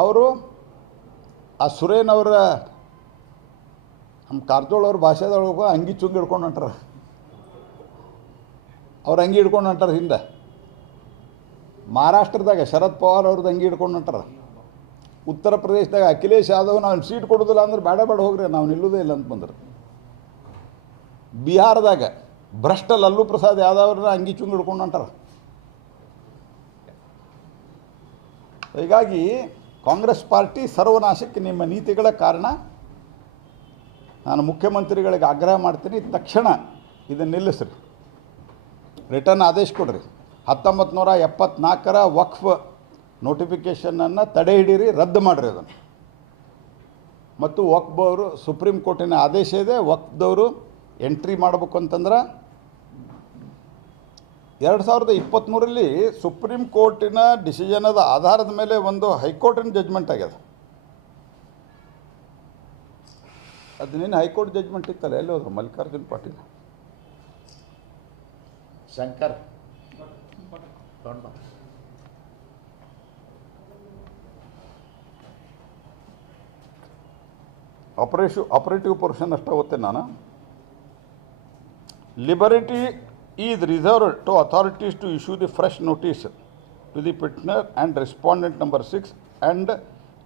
ಅವರು ಆ ಸುರೇನ್ ಅವರ ನಮ್ಮ ಕಾರ್ತೋಳ ಅವ್ರ ಭಾಷೆದೊಳಗೆ ಅಂಗಿ ಚುಂಗ್ ಹಿಡ್ಕೊಂಡು ಹೊಂಟಾರ. ಅವ್ರು ಅಂಗಿ ಹಿಡ್ಕೊಂಡು ಹೊಂಟಾರ ಹಿಂದೆ. ಮಹಾರಾಷ್ಟ್ರದಾಗ ಶರದ್ ಪವಾರ್ ಅವ್ರದ್ದು ಅಂಗಿ ಹಿಡ್ಕೊಂಡು ಹೊಂಟಾರ. ಉತ್ತರ ಪ್ರದೇಶದಾಗ ಅಖಿಲೇಶ್ ಯಾದವ್ ನಾವು ಸೀಟ್ ಕೊಡೋದಿಲ್ಲ ಅಂದ್ರೆ ಬೇಡ ಬೇಡ ಹೋಗ್ರಿ, ನಾವು ನಿಲ್ಲುವುದೇ ಇಲ್ಲ ಅಂತ ಬಂದ್ರೆ. ಬಿಹಾರದಾಗ ಭ್ರಷ್ಟ ಲಲ್ಲು ಪ್ರಸಾದ್ ಯಾದವ್ರನ್ನ ಅಂಗಿ ಚುಂಗ್ ಹಿಡ್ಕೊಂಡು ಹೊಂಟಾರ. ಹೀಗಾಗಿ ಕಾಂಗ್ರೆಸ್ ಪಾರ್ಟಿ ಸರ್ವನಾಶಕ್ಕೆ ನಿಮ್ಮ ನೀತಿಗಳ ಕಾರಣ. ನಾನು ಮುಖ್ಯಮಂತ್ರಿಗಳಿಗೆ ಆಗ್ರಹ ಮಾಡ್ತೀನಿ, ತಕ್ಷಣ ಇದನ್ನು ನಿಲ್ಲಿಸ್ರಿ. ರಿಟರ್ನ್ ಆದೇಶ ಕೊಡ್ರಿ. ಹತ್ತೊಂಬತ್ತು ನೂರ ಎಪ್ಪತ್ನಾಲ್ಕರ ವಕ್ಫ್ ನೋಟಿಫಿಕೇಷನನ್ನು ತಡೆ ಹಿಡೀರಿ, ರದ್ದು ಮಾಡಿರಿ ಅದನ್ನು. ಮತ್ತು ವಕ್ಫ್ ಅವರು ಸುಪ್ರೀಂ ಕೋರ್ಟಿನ ಆದೇಶ ಇದೆ ವಕ್ಫ್ದವರು ಎಂಟ್ರಿ ಮಾಡಬೇಕು ಅಂತಂದ್ರೆ ಎರಡು ಸಾವಿರದ ಇಪ್ಪತ್ತ್ಮೂರಲ್ಲಿ ಸುಪ್ರೀಂ ಕೋರ್ಟಿನ ಡಿಸಿಷನದ ಆಧಾರದ ಮೇಲೆ ಒಂದು ಹೈಕೋರ್ಟಿನ ಜಜ್ಮೆಂಟ್ ಆಗ್ಯದ. ಅದು ನಿನ್ನ ಹೈಕೋರ್ಟ್ ಜಜ್ಮೆಂಟ್ ಇತ್ತಲ್ಲ ಎಲ್ಲಿ ಹೋದ್ರು? ಮಲ್ಲಿಕಾರ್ಜುನ್ ಪಾಟೀಲ್. ಶಂಕರ್. ಆಪರೇಷ ಆಪರೇಟಿವ್ ಪೋರ್ಷನ್ ಅಷ್ಟೇ ಓದ್ತೇನೆ ನಾನು. Liberty Is reserved to authorities to issue the fresh notice to the petitioner and respondent number six and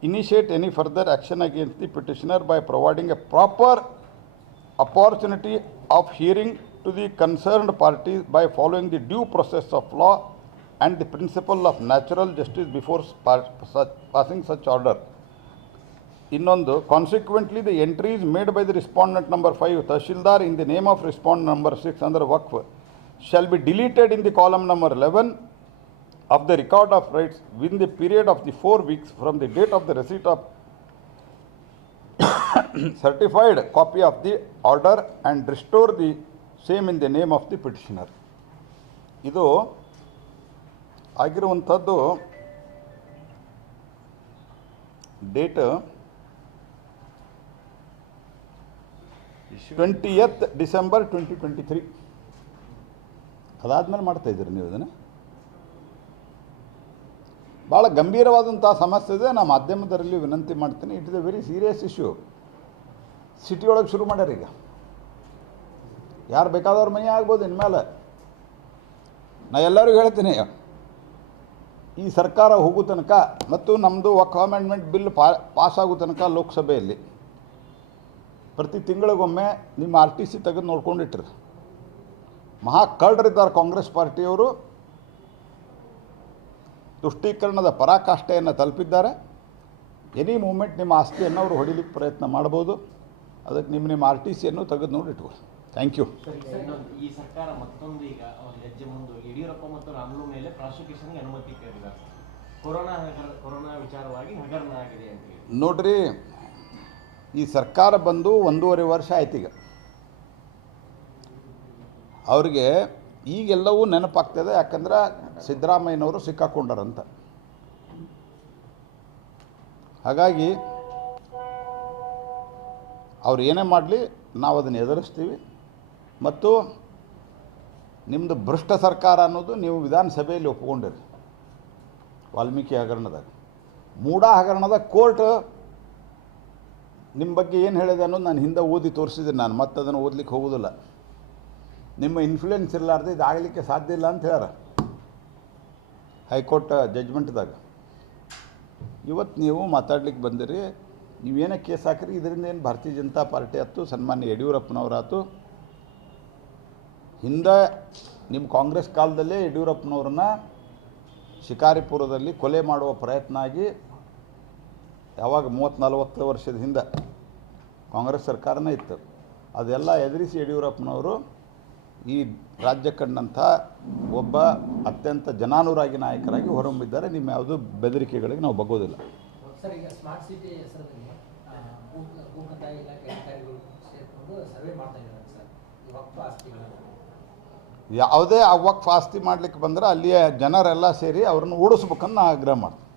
initiate any further action against the petitioner by providing a proper opportunity of hearing to the concerned parties by following the due process of law and the principle of natural justice before pa- such- passing such order. ಇನ್ನೊಂದು consequently the entries made by the respondent number five tahsildar in the name of respond number six ಅಂದರೆ ವಕ್ಫ್ Shall be deleted in the column number eleven of the record of rights within the period of the four weeks from the date of the receipt of certified copy of the order and restore the same in the name of the petitioner. ಇದು ಆಗಿರುವಂಥದ್ದು date twentieth December twenty twenty three ಅದಾದ್ಮೇಲೆ ಮಾಡ್ತಾ ಇದ್ದೀರಿ ನೀವು ಇದನ್ನು? ಭಾಳ ಗಂಭೀರವಾದಂಥ ಸಮಸ್ಯೆ ಇದೆ. ನಾ ಮಾಧ್ಯಮದಲ್ಲಿ ವಿನಂತಿ ಮಾಡ್ತೀನಿ. It is a very serious issue city ಒಳಗೆ ಶುರು ಮಾಡ್ಯಾರ ಈಗ. ಯಾರು ಬೇಕಾದವ್ರ ಮನೆ ಆಗ್ಬೋದು ಇನ್ಮೇಲೆ ನಾ ಎಲ್ಲರಿಗೂ ಹೇಳ್ತೀನಿ. ಈ ಸರ್ಕಾರ ಹೋಗೋ ತನಕ ಮತ್ತು ನಮ್ಮದು ವಕ್ ಅಮೆಂಡ್ಮೆಂಟ್ ಬಿಲ್ ಪಾ ಪಾಸ್ ಆಗೋ ತನಕ ಲೋಕಸಭೆಯಲ್ಲಿ ಪ್ರತಿ ತಿಂಗಳಿಗೊಮ್ಮೆ ನಿಮ್ಮ ಆರ್ ಟಿ ಸಿ ತೆಗೆದು ನೋಡ್ಕೊಂಡಿಟ್ರಿ ಮಹಾ ಕಳ್ಳರಿದ್ದಾರೆ ಕಾಂಗ್ರೆಸ್ ಪಾರ್ಟಿಯವರು. ತುಷ್ಟೀಕರಣದ ಪರಾಕಾಷ್ಠೆಯನ್ನು ತಲುಪಿದ್ದಾರೆ. ಎನಿ ಮೂಮೆಂಟ್ ನಿಮ್ಮ ಆಸ್ತಿಯನ್ನು ಅವರು ಹೊಡಿಲಿಕ್ಕೆ ಪ್ರಯತ್ನ ಮಾಡ್ಬೋದು ಅದಕ್ಕೆ ನಿಮ್ಮ ನಿಮ್ಮ ಆರ್ ಟಿ ಸಿಯನ್ನು ತೆಗೆದು ನೋಡಿ ಇಟ್ಕೊಳ್ಳಿ. Thank you. ಈ ಸರ್ಕಾರ ಮತ್ತೊಂದು ಈಗ ಹೆಜ್ಜೆ ಮುಂದೆ ಯಡಿಯೂರಪ್ಪ ಮತ್ತು ರಾಮುಲು ಮೇಲೆ ಪ್ರಾಸಿಕ್ಯೂಷನ್ಗೆ ಅನುಮತಿ ಕೇಳಿದ್ದಾರೆ. ಕೊರೋನಾ ಕೊರೋನಾ ವಿಚಾರವಾಗಿ ಹಗರಣ ಆಗಿದೆ ನೋಡ್ರಿ ಈ ಸರ್ಕಾರ ಬಂದು ಒಂದೂವರೆ ವರ್ಷ ಆಯ್ತು ಈಗ. ಅವ್ರಿಗೆ ಈಗೆಲ್ಲವೂ ನೆನಪಾಗ್ತದೆ, ಯಾಕಂದ್ರೆ ಸಿದ್ದರಾಮಯ್ಯನವರು ಸಿಕ್ಕಾಕೊಂಡರಂತ. ಹಾಗಾಗಿ ಅವ್ರು ಏನೇ ಮಾಡಲಿ, ನಾವು ಅದನ್ನು ಎದುರಿಸ್ತೀವಿ. ಮತ್ತು ನಿಮ್ಮದು ಭ್ರಷ್ಟ ಸರ್ಕಾರ ಅನ್ನೋದು ನೀವು ವಿಧಾನಸಭೆಯಲ್ಲಿ ಒಪ್ಕೊಂಡಿರಿ ವಾಲ್ಮೀಕಿ ಹಗರಣದಾಗ. ಮೂಡ ಹಗರಣದ ಕೋರ್ಟ್ ನಿಮ್ಮ ಬಗ್ಗೆ ಏನು ಹೇಳಿದೆ ಅನ್ನೋದು ನಾನು ಹಿಂದೆ ಓದಿ ತೋರಿಸಿದ್ದೀನಿ ನಾನು, ಮತ್ತದನ್ನು ಓದಲಿಕ್ಕೆ ಹೋಗೋದಿಲ್ಲ. ನಿಮ್ಮ ಇನ್ಫ್ಲೂಯೆನ್ಸ್ ಇರಲಾರ್ದೆ ಇದು ಆಗಲಿಕ್ಕೆ ಸಾಧ್ಯ ಇಲ್ಲ ಅಂತ ಹೇಳ್ಯಾರ. ಹೈಕೋರ್ಟ್ ಜಜ್ಮೆಂಟ್ದಾಗ ಇವತ್ತು ನೀವು ಮಾತಾಡ್ಲಿಕ್ಕೆ ಬಂದಿರಿ ನೀವೇನೇ ಕೇಸ್ ಹಾಕ್ರಿ, ಇದರಿಂದ ಏನು ಭಾರತೀಯ ಜನತಾ ಪಾರ್ಟಿ ಆಯ್ತು, ಸನ್ಮಾನ್ಯ ಯಡಿಯೂರಪ್ಪನವರಾಯ್ತು. ಹಿಂದೆ ನಿಮ್ಮ ಕಾಂಗ್ರೆಸ್ ಕಾಲದಲ್ಲೇ ಯಡಿಯೂರಪ್ಪನವ್ರನ್ನ ಶಿಕಾರಿಪುರದಲ್ಲಿ ಕೊಲೆ ಮಾಡುವ ಪ್ರಯತ್ನ ಆಗಿ, ಯಾವಾಗ ಮೂವತ್ತು ನಲವತ್ತು ವರ್ಷದ ಹಿಂದೆ ಕಾಂಗ್ರೆಸ್ ಸರ್ಕಾರನೇ ಇತ್ತು. ಅದೆಲ್ಲ ಎದುರಿಸಿ ಯಡಿಯೂರಪ್ಪನವರು ಈ ರಾಜ್ಯ ಕಂಡಂಥ ಒಬ್ಬ ಅತ್ಯಂತ ಜನಾನುರಾಗಿ ನಾಯಕರಾಗಿ ಹೊರಹೊಮ್ಮಿದ್ದಾರೆ. ನಿಮ್ಮ ಯಾವುದು ಬೆದರಿಕೆಗಳಿಗೆ ನಾವು ಬಗ್ಗೋದಿಲ್ಲ. ಯಾವುದೇ ಆ ವಕ್ಫ್ ಆಸ್ತಿ ಮಾಡಲಿಕ್ಕೆ ಬಂದರೆ ಅಲ್ಲಿಯ ಜನರೆಲ್ಲ ಸೇರಿ ಅವ್ರನ್ನ ಓಡಿಸ್ಬೇಕನ್ನು ನಾ ಆಗ್ರಹ ಮಾಡ್ತೀನಿ